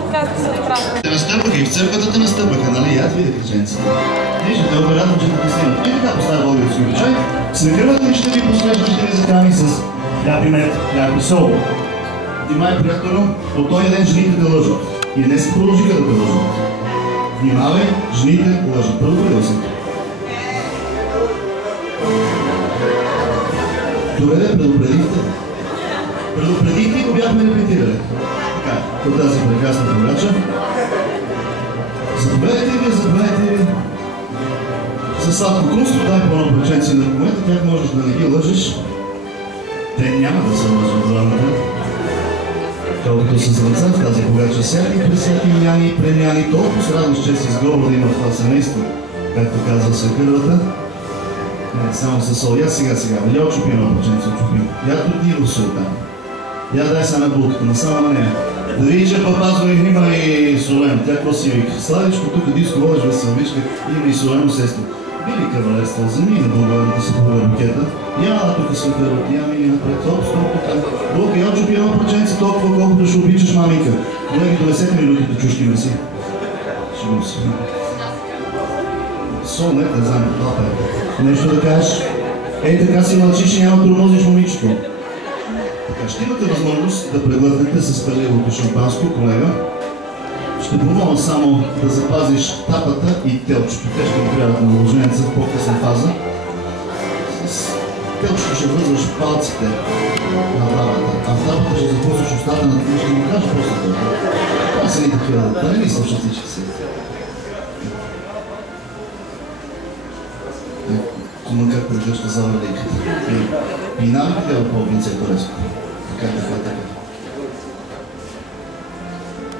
така се направи. Те настъпаха и в църквата те настъпаха, нали? Аз видях женците. Вижте, те радвам, че те снимат. И така поставя български обичай. С накървата ще ви посреща, ще ви закани с хляб и мед, хляб и сол. Внимай, приятелно, от този ден жените те лъжат. И днес продължиха да те лъжат. Внимавай, жените лъжат. Предупредил се. Добре, предупредихте. Предупредихте и го бяхме репетирали. Така, от тази прекрасна програча. Заповядайте ви. Със Сладко Кунство, дай по едно преченци на документа, как можеш да не ги лъжиш. Те няма да се лъжат двамата. Колкото с ръца в тази програча сяки, пресяки, няни, преняни, толкова с радост, че си изгоба да има това семейство, както казва свекървата. Не, само със сол. Я сега. Видя отчупи едно преченце, отчупи. Я тут ни в султан. Я дай са на булката, насама на нея. Да видиш, че папазва и хнима и солен. Тя какво си вика? Славичко, тук диско водиш веселвичка, има и солено сесто. Били кавалерство, вземи на българната си хубава букета. Я тук свекърват, я мини напред, стоп. Булка, я отчупи едно преченце, толкова колкото ще обичаш мамика. Колеги, до 10 минутите чушки мерси. Шегувам се. Сол, не знам, папа е. Нещо да кажеш? Ей, така си мълчиш и няма тормозиш момичето. Така, ще имате възможност да преглътнете с пърливото шампанско, колега. Ще помоля само да запазиш тапата и телчето. Те ще го трябват на наложенеца в по-късна фаза. С телчето ще вързваш палците на бабата, а в тапата ще запусваш устата на това, ще му кажеш после това. Това са ни такива, да не мисля, че всички се. Кума как прегръща за върдейката. Пина ли гледа по-облице туреско? Така.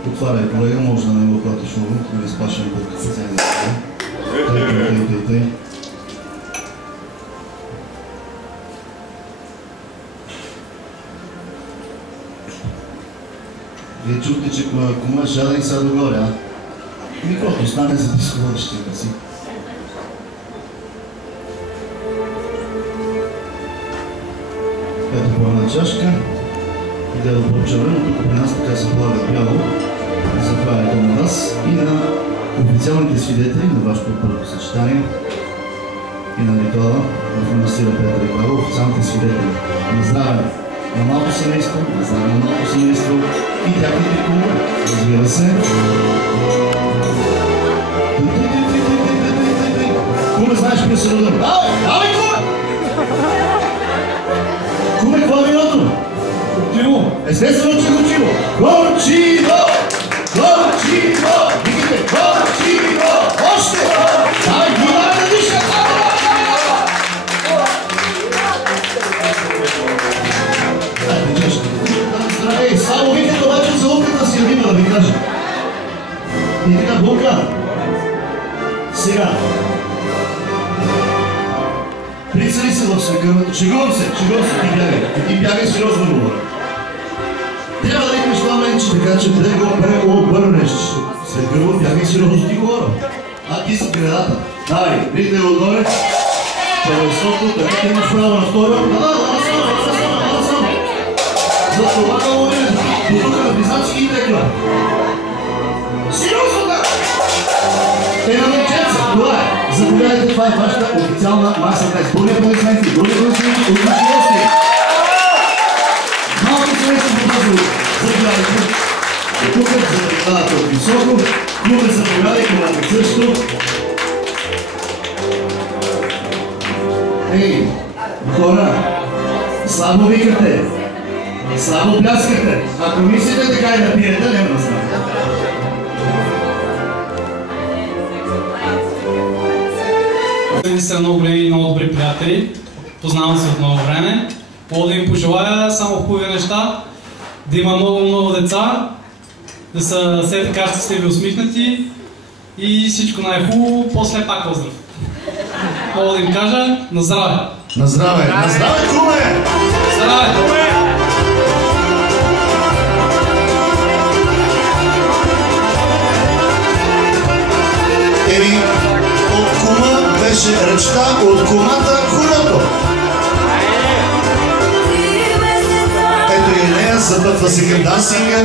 Отваряй, колега, може да не го платиш увод, да ви спашем под кафеценията. Тъй. Вие чухте, че кума жаден са догоре, а? Никото остане за дисководещите си. Ето пълна чашка. Идея по-червено, тук при нас така се полага бяло. Заправяйте на вас и на официалните свидетели на вашето първо съчетание и на ритуала в манастира Петър и Павел, официалните свидетели. На здраве на малко семейство, и тяхните кума, разбира се. Куме, знаеш ли се родам? Давай, куме! Куме, какво е виното? Горчиво! Естествено, че горчиво! Горчиво! Викайте, горчиво! Още! Давай, внимавай да диша! Здравей! Само викайте обаче за луката си любима да ви кажа. И така, Булка. Сега. Прицели се в свекървата. Шегувам се, ти бягай сериозно говоря. Трябва да имаш това менче, така че да го преобърнеш. Свекърво, бягай сериозно ти говоря. А ти си гредата. Давай, виждай отгоре. Първенството, така ти имаш право на втора. само. За това да говориш, до тук на признаци и текла. Сериозно да! Те на момченца, това е. Заповядайте, това е вашата официална маса днес. Други аплодисменти, отлични гости. Малко семейство показва. Заповядайте. Тук заповядате от високо. Тук заповядайте от също. Ей, хора, слабо викате. Слабо пляскате. Ако мислите така и да пиете, няма да знам. Те са много големи и много добри приятели. Познавам се от много време. Мога да им пожелая само хубави неща, да има много деца, да са все така щастливи, усмихнати и всичко най-хубаво, после пак поздрав. Мога да им кажа на здраве! На здраве! На здраве, куме! Здраве! Еми, от кума беше речта, от кумата хурото. Ето и нея, забътва се към дансинга.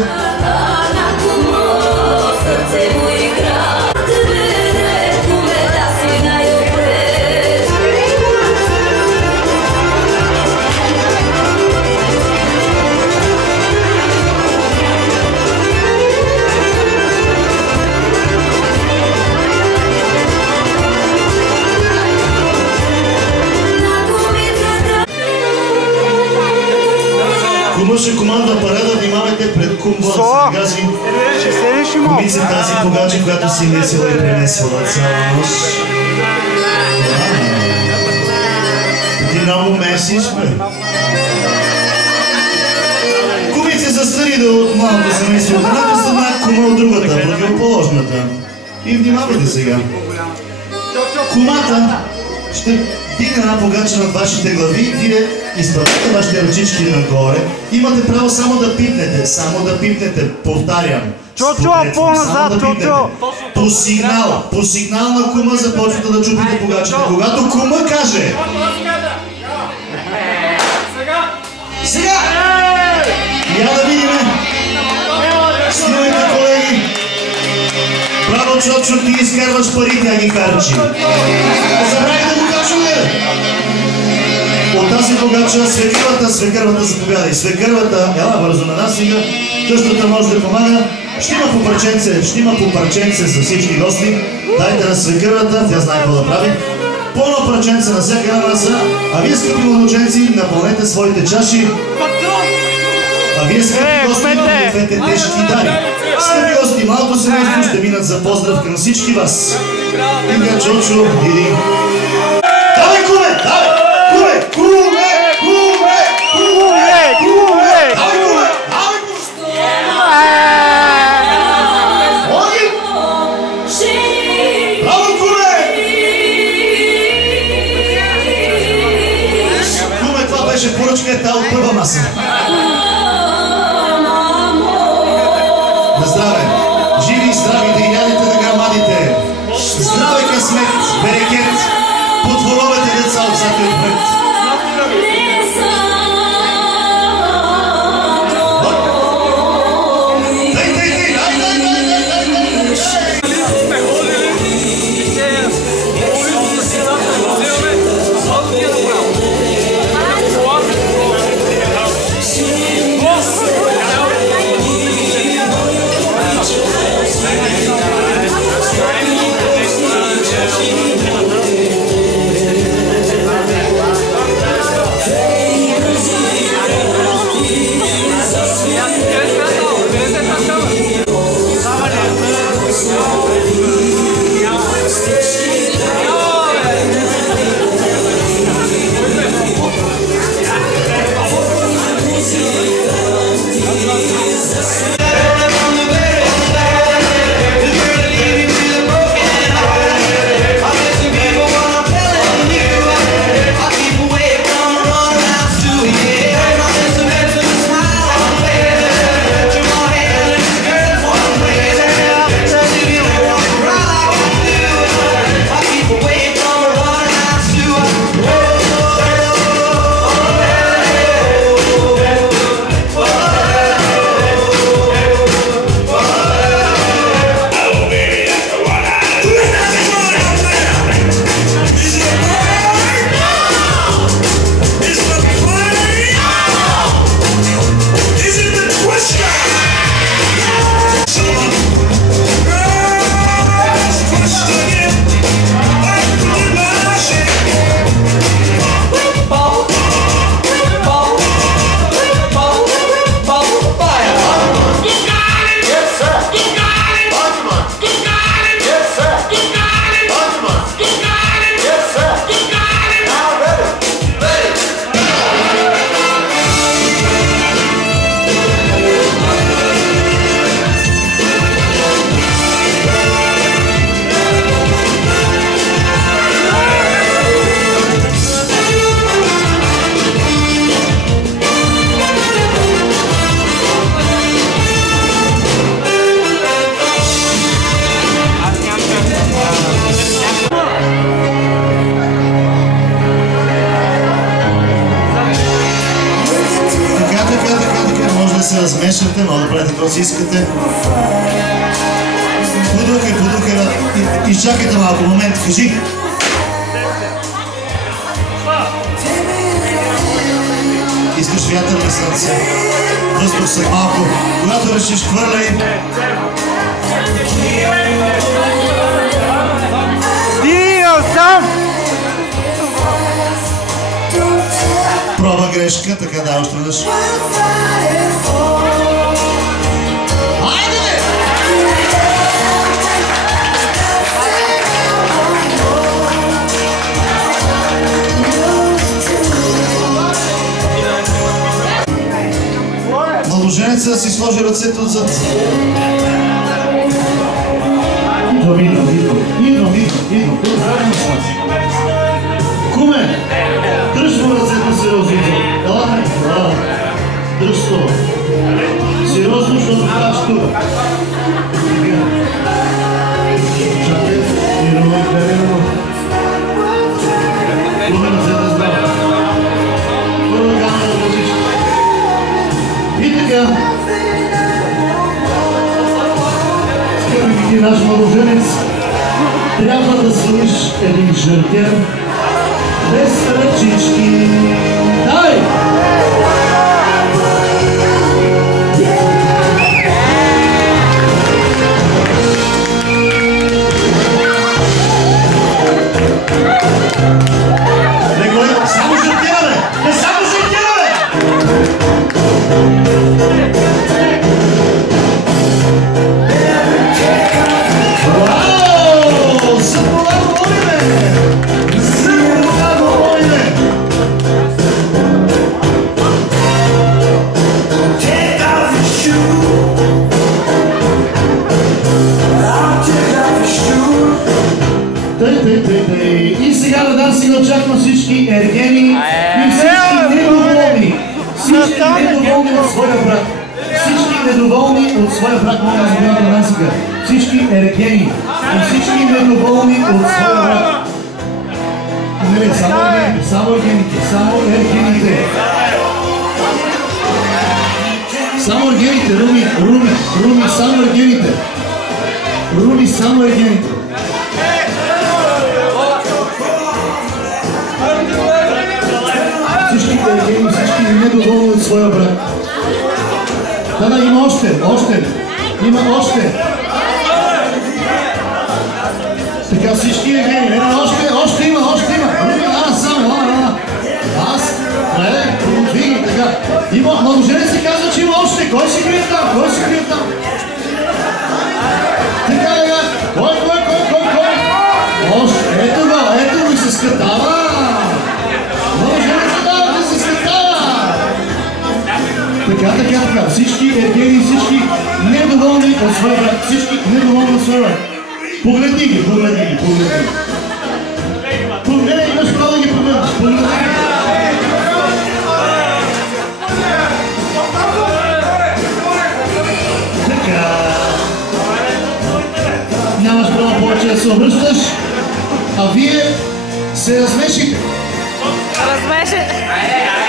кой ще командва парада, внимавайте пред кумба да се гази кумица тази погача, която си месила и пренесила цяла нощ. Ти много месиш, бе. Кумица застани да от малко семейство от едната страна, кума от другата, противоположната. И внимавайте сега. Кумата ще дигне една погача над вашите глави, вие изправете вашите ръчички нагоре. Имате право само да пипнете, повтарям. Чочо, по-назад, Чочо! По сигнал на кума започвате да чупите погачата. Когато кума каже... Сега! Я да видиме! Снимайте, колеги! Браво, Чочо, ти изкарваш парите, а ги харчи. Забравих да го кажа, бе! От тази погача свекървата заповядай. Свекървата, ела бързо на нас сега, къщата може да помага. Ще има по парченце за всички гости. Дайте на свекървата, тя знае какво да прави. Пълно парченце на всяка една маса, а вие, скъпи младоженци, напълнете своите чаши. А вие, скъпи гости, ответе тежки дари. Скъпи гости, малко семейство ще минат за поздрав към всички вас. Инга, Чочо, иди. Давай, куме! Давай! Куме! Куме! Куме! Куме! Куме! Давай, куме! Давай, куме! Оги! Браво, куме! Куме, това беше поръчка, та от първа маса. На здраве! Живи и здрави да ги ядете да грамадите! Здраве, късмет, берекет! Подворовете деца от всяка отпред! се размешате, мога да правите какво си искате. Подухай, изчакайте малко, момент, кажи. Искаш вятър на сърце, въздух се малко, когато решиш хвърляй. Ти сам! Проба грешка, така да, още веднъж. Айде! Младоженеца да си сложи ръцете отзад. Идвам. Куме, дръж му ръцете сериозно. Ела, дръж това. Сериозно, защото това ще това. Чакай, и перено. Куме, ръцете здраво. Първо камера да държиш. И така. Скъпи ти наш младоженец, трябва да свалиш един жертен без ръчички. Дай! Само жертена, бе! Не само жертена, бе! И сега да дам сега очаквам всички ергени и всички недоволни. Всички недоволни от своя брат. Всички недоволни от своя брат, мога да забравя на сега. Всички ергени и всички недоволни от своя брат. Не, само ергените. Само ергените, Руми, само ергените. Руми, само ергените. Всички ергени, всички недоволни от своя брат. Да, има още. Има още. Така всички ергени. Още има. Руми, аз, виги, така. Има, младоженец се казва, че има още. Кой ще крие там? Така. Кой? Още. Ето го се скатава. Така. Всички ергени, всички недоволни от своя брат. Погледни ги. Погледни, имаш право да ги погледнеш. Така. Нямаш право повече да се обръщаш, а вие се размешите.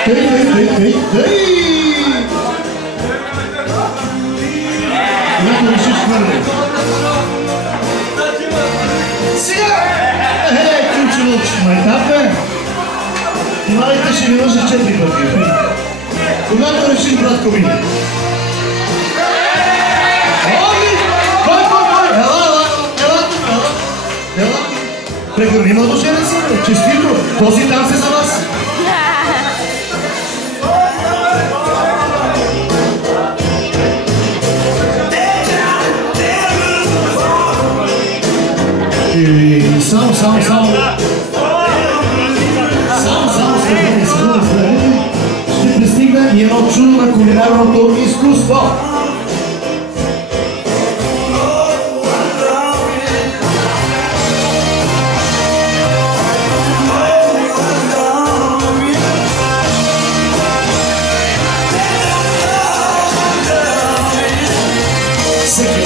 Тъй! Когато решиш хвърля. Сега! Ключово, майтапе! Малите ще ви лъжа 4 пъти. Когато решиш, братко ми. Кой? Ела! Прегърни младоженеца, честито! Този танц е за вас! Само. Ще пристигна и едно чудо на кулинарното изкуство. Всеки